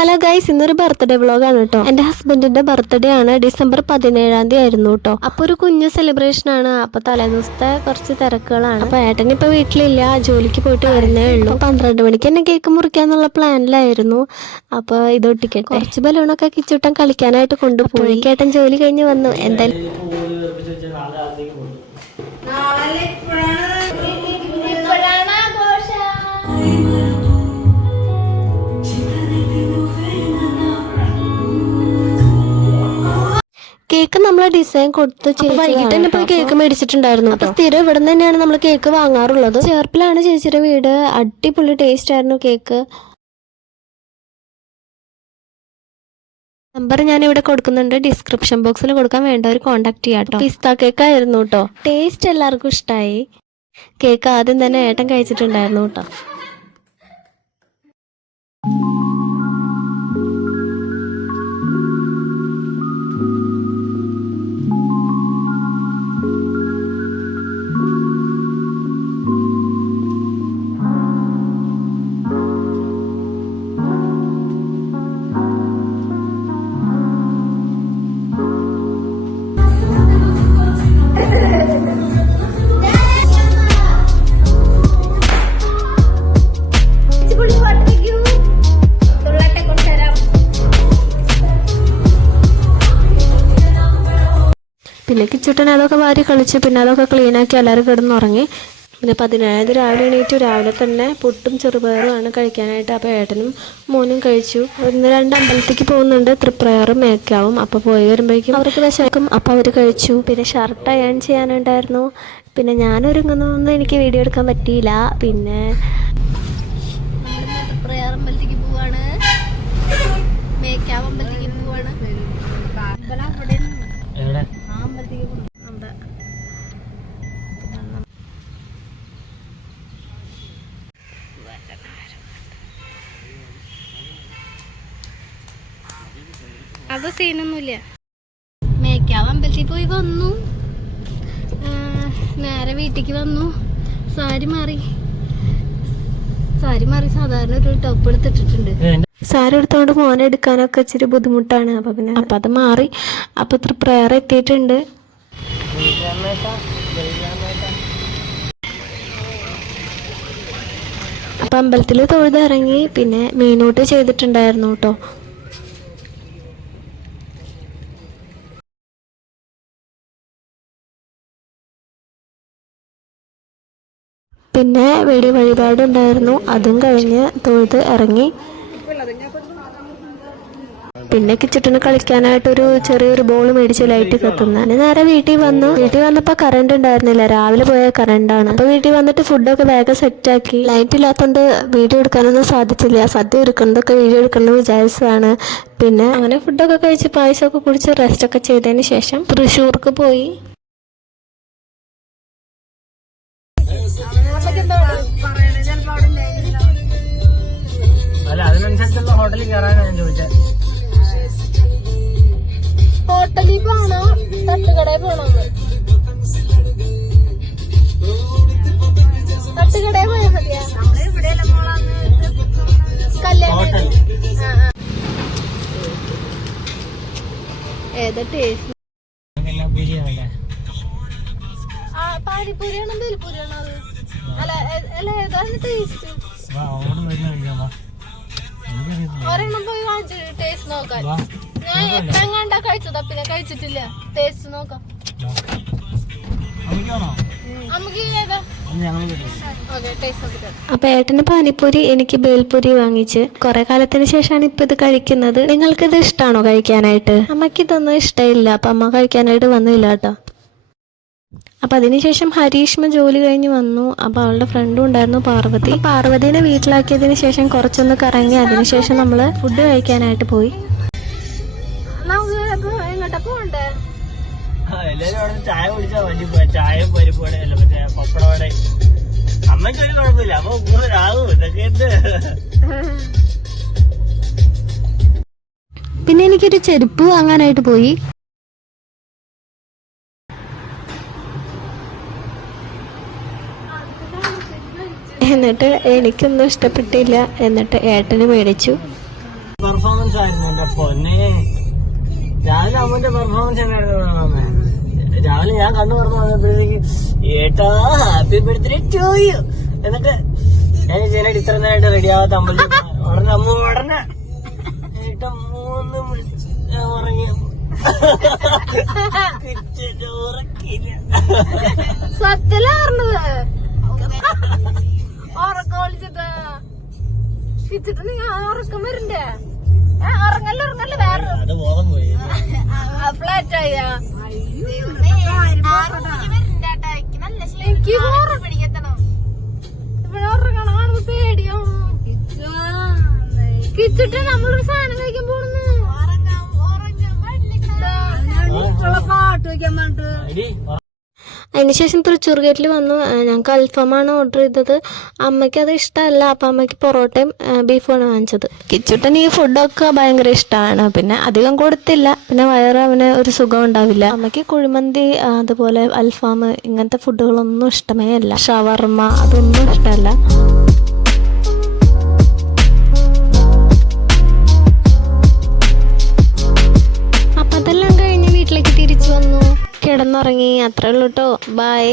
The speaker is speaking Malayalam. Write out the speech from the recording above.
ഹലോ ഗൈസ് ഇന്നൊരു ബർത്ത്ഡേ വ്ളോഗാണ് കേട്ടോ. എന്റെ ഹസ്ബൻഡിന്റെ ബർത്ത്ഡേ ആണ് ഡിസംബർ പതിനേഴാം തീയതി ആയിരുന്നു കേട്ടോ. അപ്പൊ ഒരു കുഞ്ഞു സെലിബ്രേഷൻ ആണ്. അപ്പൊ തലേദിവസത്തെ കുറച്ച് തിരക്കുകളാണ്. അപ്പൊ ഏട്ടൻ ഇപ്പൊ വീട്ടിലില്ല. ജോലിക്ക് പോയിട്ട് വരുന്നേ ഉള്ളൂ. പന്ത്രണ്ട് മണിക്ക് തന്നെ കേക്ക് മുറിക്കാന്നുള്ള പ്ലാനിലായിരുന്നു. അപ്പൊ ഇത് ഒട്ടിക്കട്ടെ. കുറച്ച് ബലൂണൊക്കെ കിച്ചുട്ടൻ കളിക്കാനായിട്ട് കൊണ്ടുപോയി. കേട്ടൻ ജോലി കഴിഞ്ഞ് വന്നു. എന്തായാലും കേക്ക് നമ്മൾ ഡിസൈൻ കൊടുത്ത് വൈകിട്ട് തന്നെ പോയി കേക്ക് മേടിച്ചിട്ടുണ്ടായിരുന്നു അപ്പൊ സ്ഥിരം ഇവിടെ തന്നെയാണ് നമ്മൾ കേക്ക് വാങ്ങാറുള്ളത്. ചേർപ്പിലാണ് ചേച്ചിയുടെ വീട്. അടിപൊളി ടേസ്റ്റ് ആയിരുന്നു കേക്ക്. നമ്പർ ഞാൻ ഇവിടെ കൊടുക്കുന്നുണ്ട് ഡിസ്ക്രിപ്ഷൻ ബോക്സിൽ കൊടുക്കാൻ വേണ്ടവർ കോൺടാക്ട് ചെയ്യാം കേട്ടോ. പിസ്ത കേക്ക് ആയിരുന്നു കേട്ടോ. ടേസ്റ്റ് എല്ലാവർക്കും ഇഷ്ടമായി കേക്ക് ആദ്യം തന്നെ ഏട്ടൻ കഴിച്ചിട്ടുണ്ടായിരുന്നു കേട്ടോ. കിച്ചുട്ടൻ അതൊക്കെ വാരി കളിച്ച് പിന്നെ അതൊക്കെ ക്ലീനാക്കി എല്ലാവരും കിടന്നുറങ്ങി. പിന്നെ പതിനേഴാം രാവിലെ എണീറ്റ്. രാവിലെ തന്നെ പുട്ടും ചെറുപയറുമാണ് കഴിക്കാനായിട്ട് അപ്പോൾ ഏട്ടനും മോനും കഴിച്ചു. ഇന്ന് രണ്ട് അമ്പലത്തേക്ക് പോകുന്നുണ്ട്. തൃപ്രയറും മേക്കാവും. അപ്പോൾ പോയി വരുമ്പോഴേക്കും അവർക്ക് വിശക്കും. അപ്പോൾ അവർ കഴിച്ചു. പിന്നെ ഷർട്ട് അയൺ ചെയ്യാനുണ്ടായിരുന്നു. പിന്നെ ഞാനൊരുങ്ങുന്നൊന്നും എനിക്ക് വീഡിയോ എടുക്കാൻ പറ്റിയില്ല. പിന്നെ അമ്പലത്തേക്ക് അത് സീനൊന്നുമില്ല. മേക്കാവ് അമ്പലത്തിൽ പോയി വന്നു. ആ, നേരെ വീട്ടിലേക്ക് വന്നു. സാരി മാറി. സാരി മാറി സാധാരണ ഒരു ടോപ്പ് എടുത്തിട്ടിട്ടുണ്ട്. സാരി എടുത്തോണ്ട് മോനെ എടുക്കാനൊക്കെ ഇച്ചിരി ബുദ്ധിമുട്ടാണ്. അപ്പൊ പിന്നെ അപ്പൊ അത് മാറി. അപ്പൊ പ്രയർ എത്തിയിട്ടുണ്ട്. അപ്പൊ അമ്പലത്തിൽ തൊഴുതിറങ്ങി. പിന്നെ മീനൂട്ട് ചെയ്തിട്ടുണ്ടായിരുന്നു കേട്ടോ. പിന്നെ വെടി വഴിപാടുണ്ടായിരുന്നു അതും കഴിഞ്ഞ് തൊഴുത് ഇറങ്ങി. പിന്നെ കിച്ചട്ടിന് കളിക്കാനായിട്ടൊരു ചെറിയൊരു ബോൾ മേടിച്ച് ലൈറ്റ് കത്തുന്ന. നേരെ വീട്ടിൽ വന്നു. വീട്ടിൽ വന്നപ്പോൾ കറണ്ട് ഉണ്ടായിരുന്നില്ല. രാവിലെ പോയ കറണ്ടാണ് അപ്പൊ വീട്ടിൽ വന്നിട്ട് ഫുഡൊക്കെ വേഗം സെറ്റ് ആക്കി. ലൈറ്റ് ഇല്ലാത്തതുകൊണ്ട് വീഡിയോ എടുക്കാനൊന്നും സാധിച്ചില്ല. സദ്യ എടുക്കുന്നതൊക്കെ വീഡിയോ എടുക്കണമെന്ന് വിചാരിച്ചതാണ്. പിന്നെ അങ്ങനെ ഫുഡൊക്കെ കഴിച്ച് പായസമൊക്കെ കുടിച്ച് റെസ്റ്റൊക്കെ ചെയ്തതിന് ശേഷം തൃശ്ശൂർക്ക് പോയി. അല്ല അതിനനുസരിച്ചുള്ള ഹോട്ടലിൽ കയറാനാണ് ഞാൻ ചോദിച്ചത് ഹോട്ടലിൽ പോണോ? തട്ടുകടയിൽ പോണോ? തട്ടുകടയിൽ പോയാൽ മതിയാ? കല്യാണം. ഏതാ ടേസ്റ്റ് പാനിപ്പൂരിയാണോ ബേൽപൂരിയാണോ അത്? അല്ല അല്ല ഏതാണ് ടേസ്റ്റ് ഒരെണ്ണം പോയി നോക്കാൻ. ഞാൻ കഴിച്ചതാ പിന്നെ കഴിച്ചിട്ടില്ല. ടേസ്റ്റ് നോക്കാം. നമുക്ക് ഏതാ? അപ്പൊ ഏട്ടന് പാനിപ്പൂരി എനിക്ക് ബേൽപൂരി വാങ്ങിച്ച് കുറെ കാലത്തിന് ശേഷമാണ് ഇപ്പൊ ഇത് കഴിക്കുന്നത്. നിങ്ങൾക്ക് ഇത് ഇഷ്ടാണോ കഴിക്കാനായിട്ട്? അമ്മയ്ക്ക് ഇതൊന്നും ഇഷ്ടമില്ല അപ്പൊ അമ്മ കഴിക്കാനായിട്ട് വന്നില്ല കേട്ടോ. അപ്പൊ അതിനുശേഷം ഹരീഷ്മ ജോലി കഴിഞ്ഞ് വന്നു. അപ്പൊ അവളുടെ ഫ്രണ്ടും ഉണ്ടായിരുന്നു പാർവതി. പാർവതിനെ വീട്ടിലാക്കിയതിന് ശേഷം കുറച്ചൊന്ന് കറങ്ങി അതിനുശേഷം നമ്മൾ ഫുഡ് കഴിക്കാനായിട്ട് പോയി. ചായ ചായയും മറ്റേ അമ്മയ്ക്ക് ഒരു കുഴപ്പമില്ല. അപ്പൊ കൂടുതലാകും ഇതൊക്കെ എന്ത്? പിന്നെ എനിക്കൊരു ചെരുപ്പ് വാങ്ങാനായിട്ട് പോയി. എന്നിട്ട് എനിക്കൊന്നും ഇഷ്ടപ്പെട്ടില്ല എന്നിട്ട് ഏട്ടന് മേടിച്ചു. പെർഫോമൻസ് ആയിരുന്നു എന്റെ പൊന്നെ. രാവിലെ അമ്മന്റെ പെർഫോമൻസ് രാവിലെ ഞാൻ കണ്ണു വന്നപ്പോഴത്തേക്ക് ഏട്ടാ ഹാപ്പി ബർത്ത്ഡേ ടു യു എന്നിട്ട് ഞാൻ ഇത്ര നേരമായിട്ട് റെഡി ആവാത്ത അമ്പലത്തിൽ. ഉടനെ അമ്മ ഉടനെ ഏട്ടാ മൂന്ന് ഉറങ്ങി. പറഞ്ഞത്. കിച്ചിട്ട് നീ ഉറക്കം വരണ്ടേ? ഏ, ഉറങ്ങല്ല ഉറങ്ങല്ല വേറെ അത് ബോധം പോയി. ഫ്ലാറ്റ് ആയ? എനിക്ക് ഇവിടെ ഉറങ്ങണം കാണുമ്പോ പേടിയോ. കിച്ചിട്ട് നമ്മളൊരു സാധനം കഴിക്കാൻ പോണെന്ന്. പാട്ട് വയ്ക്കാൻ പറഞ്ഞിട്ട്. അതിനുശേഷം തൃശ്ശൂർ ഗേറ്റിൽ വന്നു. ഞങ്ങൾക്ക് അൽഫാമാണ് ഓർഡർ ചെയ്തത്. അമ്മയ്ക്ക് അത് ഇഷ്ടമല്ല അപ്പം അമ്മയ്ക്ക് പൊറോട്ടയും ബീഫുമാണ് വാങ്ങിച്ചത്. കിച്ചുട്ടൻ ഈ ഫുഡൊക്കെ ഭയങ്കര ഇഷ്ടമാണ്. പിന്നെ അധികം കൊടുത്തില്ല. പിന്നെ വയറ് അവന് ഒരു സുഖം ഉണ്ടാവില്ല. അമ്മയ്ക്ക് കുഴിമന്തി അതുപോലെ അൽഫാം ഇങ്ങനത്തെ ഫുഡുകളൊന്നും ഇഷ്ടമേ അല്ല. ഷവർമ്മ അതൊന്നും ഇഷ്ടമല്ല. കിടന്നുറങ്ങി അത്രേ ഉള്ളൂ കേട്ടോ ബായ്